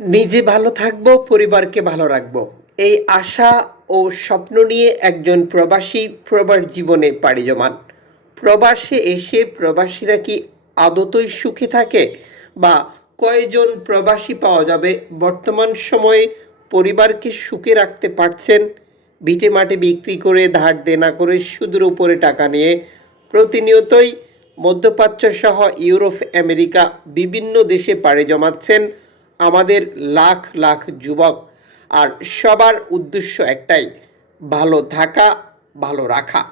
নিজে ভালো থাকব, পরিবারকে ভালো রাখব। এই আশা ও স্বপ্ন নিয়ে একজন প্রবাসী প্রবার জীবনে পাড়ি জমান। প্রবাসে এসে প্রবাসীরা কি আদতই সুখে থাকে? বা কয়জন প্রবাসী পাওয়া যাবে? বর্তমান সময়ে পরিবারকে সুখে রাখতে পারছেন? ভিটে মাটি বিক্রি করে, ধার দেনা করে, সুদের উপরে টাকা নিয়ে প্রতিনিয়তই মধ্যপ্রাচ্য সহ ইউরোপ, আমেরিকা বিভিন্ন দেশে পাড়ি জমাচ্ছেন আমাদের লাখ লাখ যুবক, আর সবার উদ্দেশ্য একটাই, ভালো থাকা, ভালো রাখা।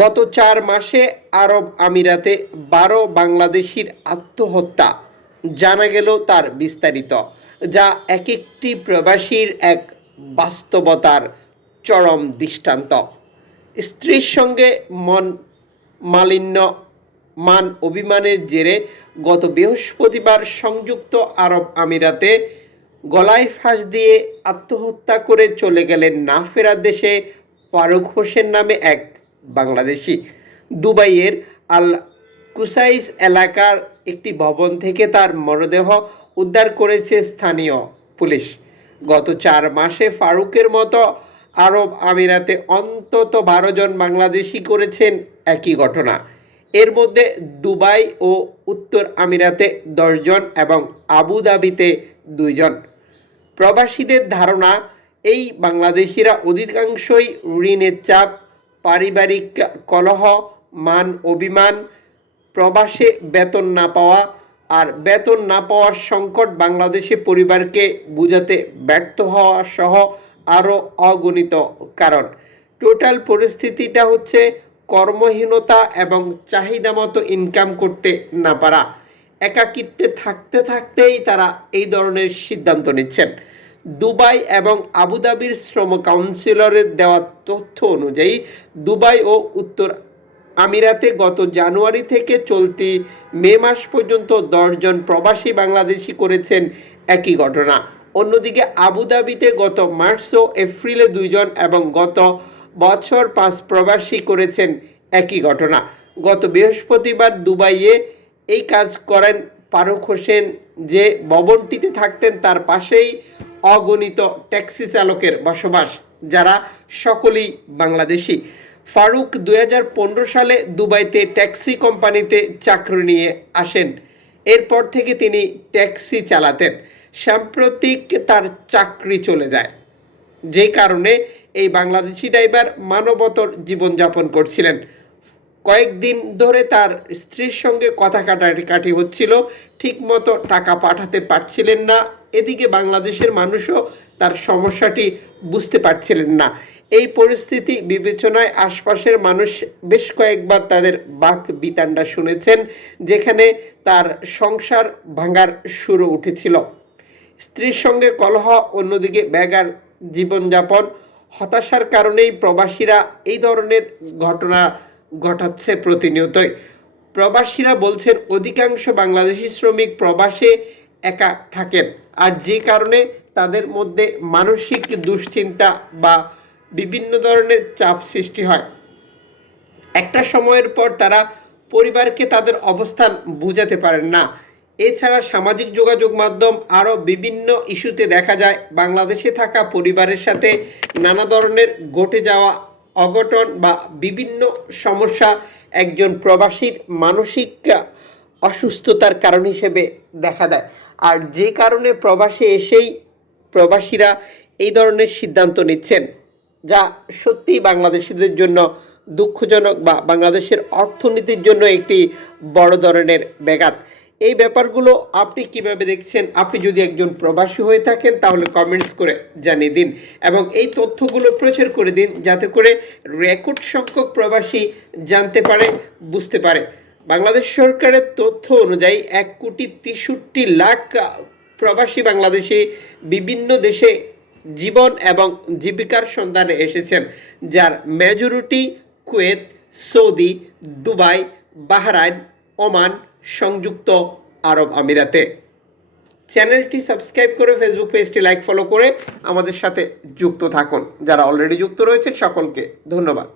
গত চার মাসে আরব আমিরাতে বারো বাংলাদেশির আত্মহত্যা, জানা গেল তার বিস্তারিত, যা এক একটি প্রবাসীর এক বাস্তবতার চরম দৃষ্টান্ত। স্ত্রীর সঙ্গে মন মালিন্য মান অভিমানের জেরে গত বৃহস্পতিবার সংযুক্ত আরব আমিরাতে গলায় ফাঁস দিয়ে আত্মহত্যা করে চলে গেলেন না ফেরার দেশে ফারুক হোসেন নামে এক বাংলাদেশি। দুবাইয়ের আল কুসাইস এলাকার একটি ভবন থেকে তার মরদেহ উদ্ধার করেছে স্থানীয় পুলিশ। গত চার মাসে ফারুকের মতো আরব আমিরাতে অন্তত বারো জন বাংলাদেশি করেছেন একই ঘটনা। এর মধ্যে দুবাই ও উত্তর আমিরাতে দশজন এবং আবুধাবিতে দুইজন। প্রবাসীদের ধারণা, এই বাংলাদেশিরা অধিকাংশই ঋণের চাপ, পারিবারিক কলহ, মান অভিমান, প্রবাসে বেতন না পাওয়া আর বেতন না পাওয়ার সংকট বাংলাদেশে পরিবারকে বুঝাতে ব্যর্থ হওয়া সহ আরও অগণিত কারণ। টোটাল পরিস্থিতিটা হচ্ছে কর্মহীনতা এবং চাহিদা মতো ইনকাম করতে না পারা। একাকিত্বে থাকতে থাকতেই তারা এই ধরনের সিদ্ধান্ত নিচ্ছেন। দুবাই এবং আবুধাবির শ্রম কাউন্সিলরের দেওয়া তথ্য অনুযায়ী, দুবাই ও উত্তর আমিরাতে গত জানুয়ারি থেকে চলতি মে মাস পর্যন্ত দশজন প্রবাসী বাংলাদেশি করেছেন একই ঘটনা। অন্যদিকে আবুধাবিতে গত মার্চ ও এপ্রিলে দুইজন এবং গত বছর পাঁচ প্রবাসী করেছেন একই ঘটনা। গত বৃহস্পতিবার দুবাইয়ে এই কাজ করেন ফারুক হোসেন যে ভবনটিতে থাকতেন, তার পাশেই অগণিত ট্যাক্সি চালকের বসবাস, যারা সকলেই বাংলাদেশি। ফারুক দু হাজার পনেরো সালে দুবাইতে ট্যাক্সি কোম্পানিতে চাকরি নিয়ে আসেন। এরপর থেকে তিনি ট্যাক্সি চালাতেন। সাম্প্রতিক তার চাকরি চলে যায়। যে কারণে এই বাংলাদেশি ড্রাইভার মানবতর জীবনযাপন করছিলেন। কয়েকদিন ধরে তার স্ত্রীর সঙ্গে কথা কাটাকাটি কাটি হচ্ছিল, ঠিকমতো টাকা পাঠাতে পারছিলেন না, এদিকে বাংলাদেশের মানুষও তার সমস্যাটি বুঝতে পারছিলেন না। এই পরিস্থিতি বিবেচনায় আশপাশের মানুষ বেশ কয়েকবার তাদের বাক বিতান্ডা শুনেছেন, যেখানে তার সংসার ভাঙার শুরু উঠেছিল। স্ত্রীর সঙ্গে কলহ, অন্যদিকে ব্যাগার জীবনযাপন হতাশার কারণেই প্রবাসীরা এই ধরনের ঘটনা ঘটাচ্ছে প্রতিনিয়তই। প্রবাসীরা বলছেন, অধিকাংশ বাংলাদেশি শ্রমিক প্রবাসে একা থাকেন আর যে কারণে তাদের মধ্যে মানসিক দুশ্চিন্তা বা বিভিন্ন ধরনের চাপ সৃষ্টি হয়। একটা সময়ের পর তারা পরিবারকে তাদের অবস্থান বুঝাতে পারেন না। এছাড়া সামাজিক যোগাযোগ মাধ্যম আরও বিভিন্ন ইস্যুতে দেখা যায়, বাংলাদেশে থাকা পরিবারের সাথে নানা ধরনের ঘটে যাওয়া অঘটন বা বিভিন্ন সমস্যা একজন প্রবাসীর মানসিক অসুস্থতার কারণ হিসেবে দেখা দেয়। আর যে কারণে প্রবাসে এসেই প্রবাসীরা এই ধরনের সিদ্ধান্ত নিচ্ছেন, যা সত্যিই বাংলাদেশিদের জন্য দুঃখজনক বা বাংলাদেশের অর্থনীতির জন্য একটি বড় ধরনের ব্যাঘাত। এই ব্যাপারগুলো আপনি কীভাবে দেখছেন? আপনি যদি একজন প্রবাসী হয়ে থাকেন, তাহলে কমেন্টস করে জানিয়ে দিন এবং এই তথ্যগুলো প্রচার করে দিন যাতে করে রেকর্ড সংখ্যক প্রবাসী জানতে পারে, বুঝতে পারে। বাংলাদেশ সরকারের তথ্য অনুযায়ী এক কোটি তেষট্টি লাখ প্রবাসী বাংলাদেশি বিভিন্ন দেশে জীবন এবং জীবিকার সন্ধানে এসেছেন, যার majority Kuwait, Saudi, Dubai, Bahrain, Oman সংযুক্ত আরব আমিরাতে। চ্যানেলটি সাবস্ক্রাইব করে ফেসবুক পেজটি লাইক ফলো করে আমাদের সাথে যুক্ত থাকুন। যারা অলরেডি যুক্ত রয়েছেন, সকলকে ধন্যবাদ।